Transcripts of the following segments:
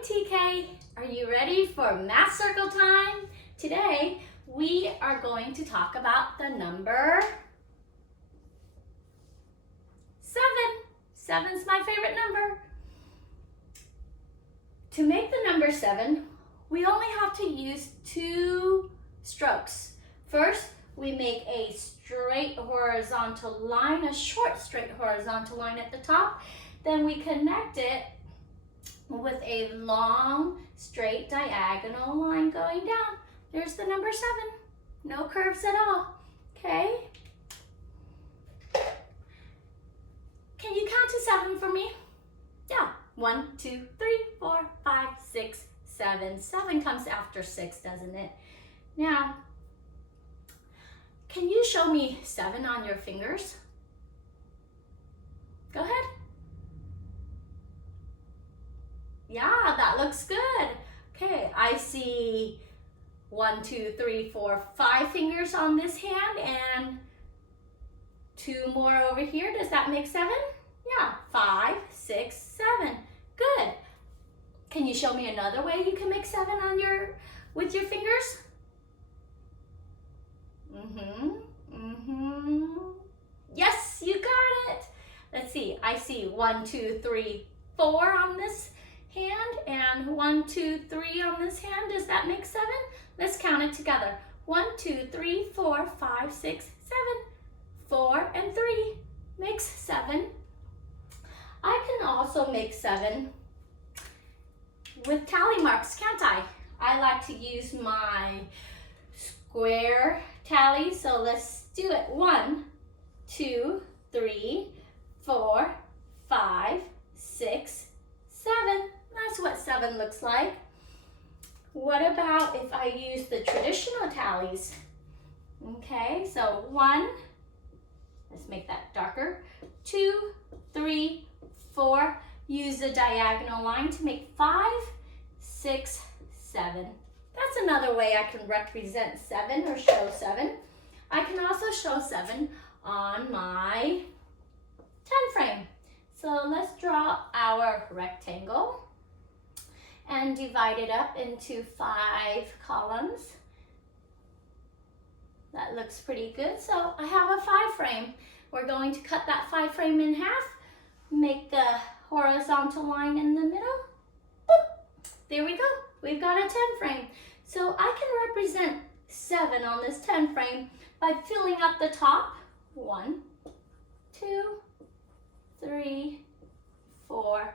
TK. Are you ready for Math Circle time? Today, we are going to talk about the number 7. 7's my favorite number. To make the number 7, we only have to use 2 strokes. First, we make a straight horizontal line, a short straight horizontal line at the top. Then we connect it with a long straight diagonal line going down. There's the number 7. No curves at all. Okay? Can you count to 7 for me? Yeah. 1, 2, 3, 4, 5, 6, 7. 7 comes after 6, doesn't it? Now, can you show me 7 on your fingers? Go ahead. Yeah, that looks good. Okay, I see 1, 2, 3, 4, 5 fingers on this hand and 2 more over here. Does that make 7? Yeah, 5, 6, 7. Good. Can you show me another way you can make 7 with your fingers? Yes, you got it. Let's see. I see 1, 2, 3, 4 on this hand and 1, 2, 3 on this hand. Does that make 7? Let's count it together. 1, 2, 3, 4, 5, 6, 7. 4 and 3 makes 7. I can also make 7 with tally marks, can't I? I like to use my square tally, so let's do it. 1, 2, 3, 4, 5, 6, 7. That's what 7 looks like. What about if I use the traditional tallies? Okay, so 1, let's make that darker. 2, 3, 4, use the diagonal line to make 5, 6, 7. That's another way I can represent 7 or show 7. I can also show 7 on my 10 frame. So let's draw our rectangle and divide it up into 5 columns. That looks pretty good. So I have a 5 frame. We're going to cut that 5 frame in half, make the horizontal line in the middle. Boop. There we go. We've got a 10 frame. So I can represent 7 on this 10 frame by filling up the top. 1, 2, 3, 4,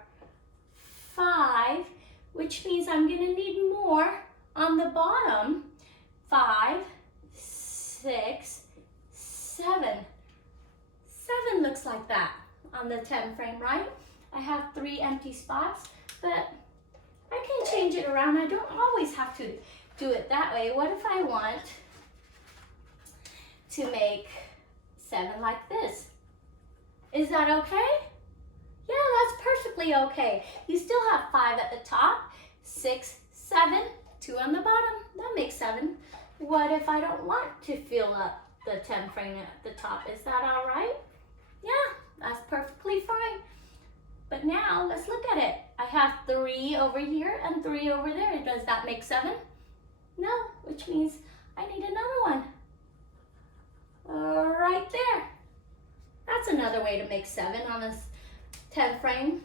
5, which means I'm going to need more on the bottom. 5, 6, 7. 7 looks like that on the 10 frame, right? I have 3 empty spots, but I can change it around. I don't always have to do it that way. What if I want to make 7 like this? Is that okay? Yeah, that's perfectly okay. You still have 5 at the top, 6, 7, 2 on the bottom. That makes 7. What if I don't want to fill up the 10 frame at the top? Is that all right? Yeah, that's perfectly fine. But now let's look at it. I have 3 over here and 3 over there. Does that make 7? No, which means I need another one. Right there. That's another way to make 7 on this 10 frame.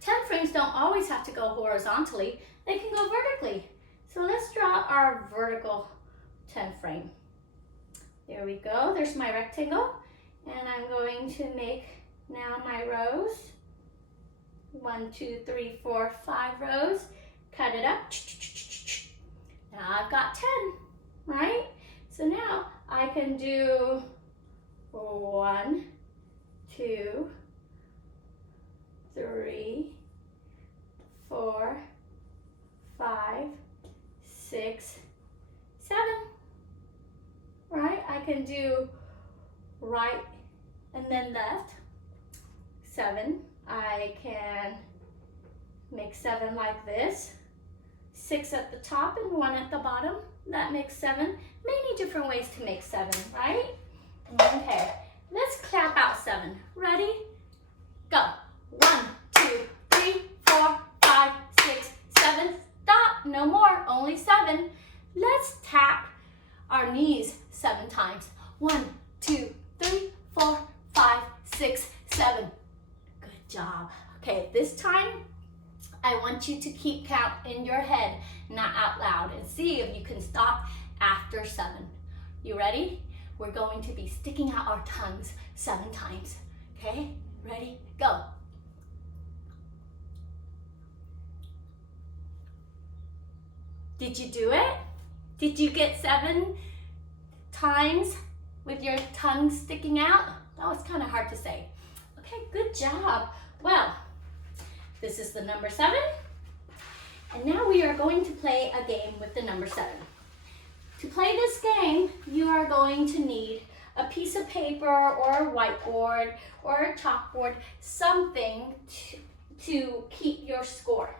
10 frames don't always have to go horizontally. They can go vertically. So let's draw our vertical 10 frame. There we go. There's my rectangle. And I'm going to make now my rows. 1, 2, 3, 4, 5 rows. Cut it up. Now I've got 10, right? So now I can do 1, 2, 3, 4, 5, 6, 7. Right? I can do right and then left. 7. I can make 7 like this. 6 at the top and 1 at the bottom. That makes 7. Many different ways to make 7, right? Okay, let's clap out 7. Ready? Go. 1, 2, 3, 4, 5, 6, 7, let's tap our knees 7 times. 1, 2, 3, 4, 5, 6, 7. Good job. Okay, this time, I want you to keep count in your head, not out loud, and see if you can stop after 7. You ready? We're going to be sticking out our tongues 7 times. Okay, ready? Go. Did you do it? Did you get 7 times with your tongue sticking out? That was kind of hard to say. Okay, good job. Well, this is the number 7. And now we are going to play a game with the number 7. To play this game, you are going to need a piece of paper or a whiteboard or a chalkboard, something to keep your score.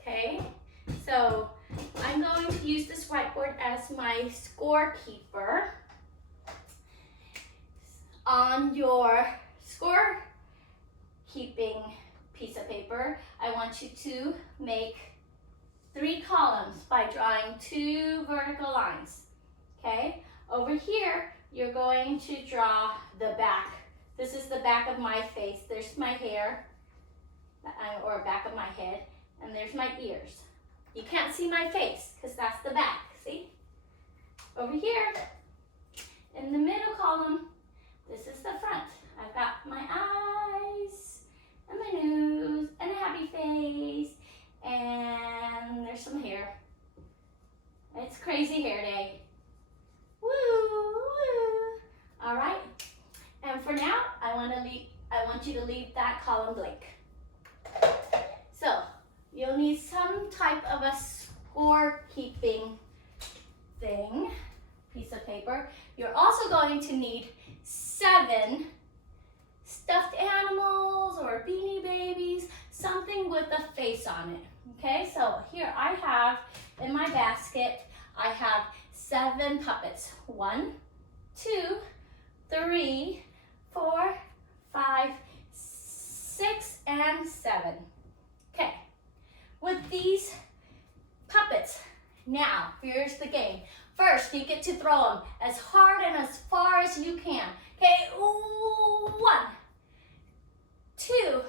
Okay? So I'm going to use this whiteboard as my scorekeeper. On your score keeping piece of paper, I want you to make 3 columns by drawing 2 vertical lines. Okay? Over here, you're going to draw the back. This is the back of my face. There's my hair, or back of my head, and there's my ears. You can't see my face because that's the back, see? Over here, in the middle column, this is the front. I've got my eyes, and my nose, and a happy face, and there's some hair. It's crazy hair day. Woo, woo. All right, and for now, I want you to leave that column blank. So, you'll need some type of a score-keeping thing, piece of paper. You're also going to need 7 stuffed animals or beanie babies, something with a face on it. Okay, so here I have, in my basket, I have 7 puppets. 1, 2, 3, 4, 5, 6, and 7. Okay. With these puppets, now here's the game. First, you get to throw them as hard and as far as you can. Okay, 1, 2,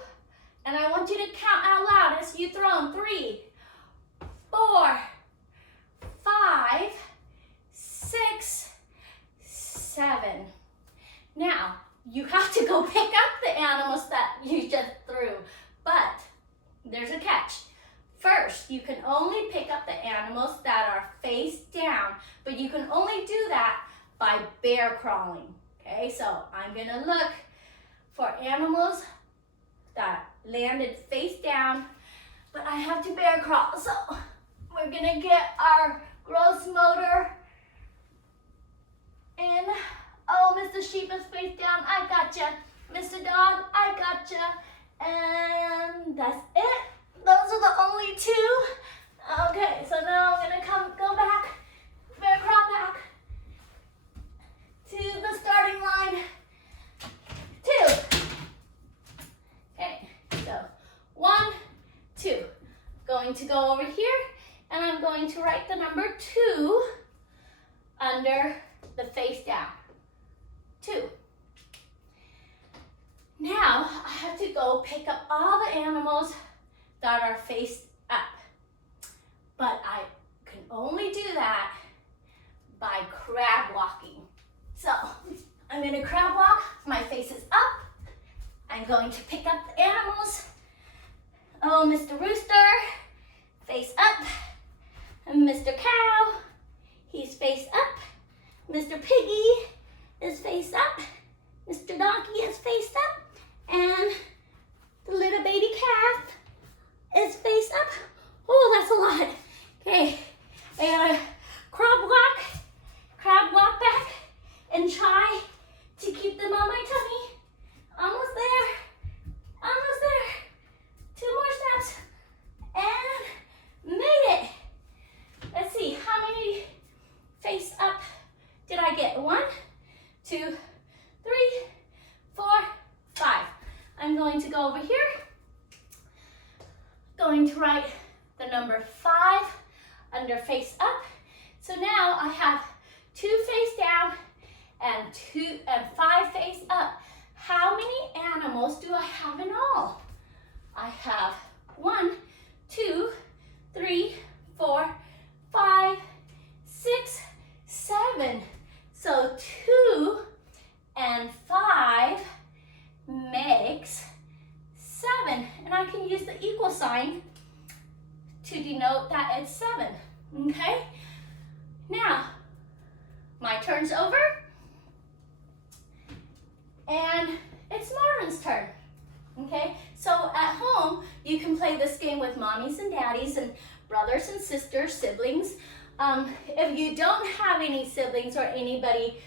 and I want you to count out loud as you throw them. 3, 4, 5, 6, 7. Now, you have to go pick up the animals that you just threw, but there's a catch. First, you can only pick up the animals that are face down, but you can only do that by bear crawling. Okay, so I'm gonna look for animals that landed face down, but I have to bear crawl. So we're gonna get our gross motor in. Oh, Mr. Sheep is face down. I gotcha. Mr. Dog, I gotcha. And that's it. Those are the only 2. Okay, so now I'm gonna go back, bear crawl back to the starting line. 2. Okay, so 1, 2. Going to go over here, and I'm going to write the number 2 under the face down. 2. Now I have to go pick up all the animals that are face up. But I can only do that by crab walking. So I'm gonna crab walk, my face is up. I'm going to pick up the animals. Oh, Mr. Rooster, face up. And Mr. Cow, he's face up. Mr. Piggy is face up. Mr. Donkey is face up. And the little baby calf is face up. Oh, that's a lot. Okay, I gotta crab walk back, and try to keep them on my tummy. Almost there, almost there. 2 more steps, and made it. Let's see, how many face up did I get? 1, 2, 3, 4, 5. I'm going to go over here. Going to write the number 5 under face up. So now I have 2 face down and 5 face up. How many animals do I have in all? I have 1, 2, 3, 4, 5, 6, 7. So 2 and 5 makes 7. And I can use the equal sign to denote that it's 7. Okay? Now, my turn's over. And it's Marvin's turn. Okay? So at home, you can play this game with mommies and daddies and brothers and sisters, siblings. If you don't have any siblings or anybody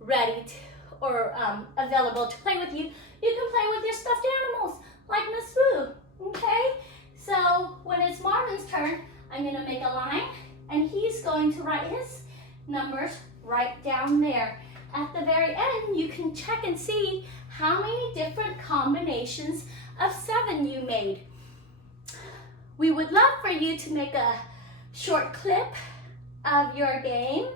ready to, or available to play with you, you can play with your stuffed animals like Miss Boo. Okay? So when it's Marvin's turn, I'm going to make a line and he's going to write his numbers right down there. At the very end, you can check and see how many different combinations of 7 you made. We would love for you to make a short clip of your game.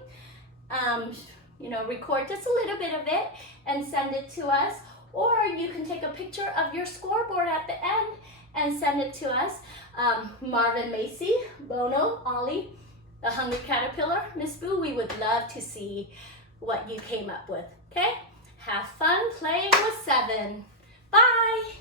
Record just a little bit of it and send it to us. Or you can take a picture of your scoreboard at the end and send it to us. Marvin Macy, Bono, Ollie, the Hungry Caterpillar, Miss Boo, we would love to see what you came up with, okay? Have fun playing with 7. Bye!